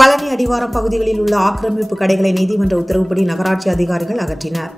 பழனி அடிவாரம் பகுதிகளில் உள்ள ஆக்கிரமிப்பு கடைகளை நீதிமன்ற உத்தரவுப்படி நகராட்சி அதிகாரிகள் அகற்றினர்.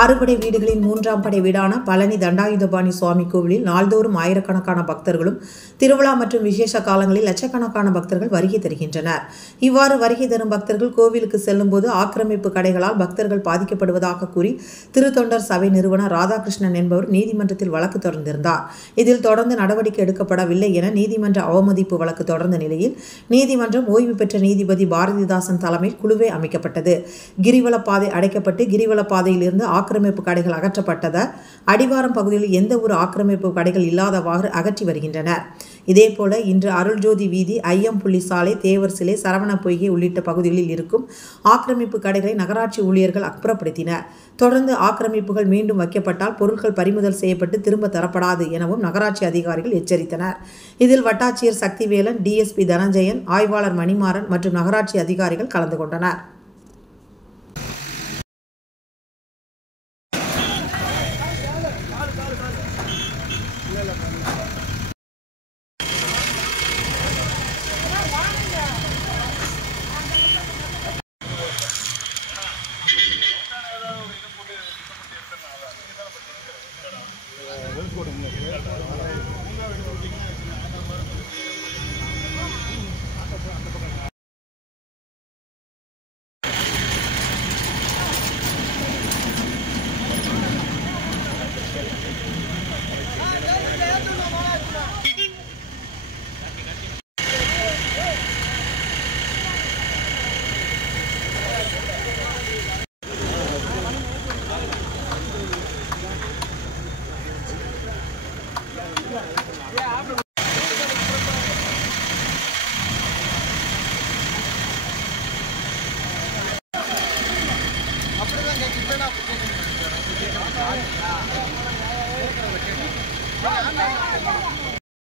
அறுபடை வீடுகளின் 3ஆம் படை வீடான பழனி தண்டாயுதபாணி சுவாமி கோவிலில் நாள்தோறும் ஆயிரக்கணக்கான பக்தர்களும் திருவிழா மற்றும் விசேஷ காலங்களில் லட்சக்கணக்கான பக்தர்கள் வருகை தருகின்றனர். இவ்வாறு வருகை தரும் பக்தர்கள் கோவிலுக்கு செல்லும் போது ஆக்கிரமிப்பு கடைகளால் பக்தர்கள் பாதிக்கப்படுவதாக கூறி திருத்தொண்டர் சபை நிறுவனர் ராதாகிருஷ்ணன் என்பவர் நீதிமன்றத்தில் வழக்கு தொடர்ந்திருந்தார். இதில் தொடர்ந்து நடவடிக்கை எடுக்கப்படவில்லை என நீதிமன்ற அவமதிப்பு வழக்கு தொடர்ந்த நிலையில் நீதிமன்றம் ஓய்வு பெற்ற நீதிபதி பாரதிதாசன் தலைமையில் குழுவே அமைக்கப்பட்டது. கிரிவலப்பாதை அடைக்கப்பட்டு கிரிவலப்பாதையில் இருந்து ஆக்கிரமிப்பு கடைகள் அகற்றப்பட்டத அடிவாரம் பகுதியில் எந்த ஒரு ஆக்கிரமிப்பு கடைகள் இல்லாதவாறு அகற்றி வருகின்றனர். இதேபோல இன்று அருள்ஜோதி வீதி, ஐயம்புள்ளி சாலை, தேவர் சிலை, சரவண பொய்கை உள்ளிட்ட பகுதிகளில் இருக்கும் ஆக்கிரமிப்பு கடைகளை நகராட்சி ஊழியர்கள் அப்புறப்படுத்தினர். தொடர்ந்து ஆக்கிரமிப்புகள் மீண்டும் வைக்கப்பட்டால் பொருட்கள் பறிமுதல் செய்யப்பட்டு திரும்ப தரப்படாது எனவும் நகராட்சி அதிகாரிகள் எச்சரித்தனர். இதில் வட்டாட்சியர் சக்திவேலன், டிஎஸ்பி தனஞ்சயன், ஆய்வாளர் மணிமாறன் மற்றும் நகராட்சி அதிகாரிகள் கலந்து கொண்டனர். அப்படிதான்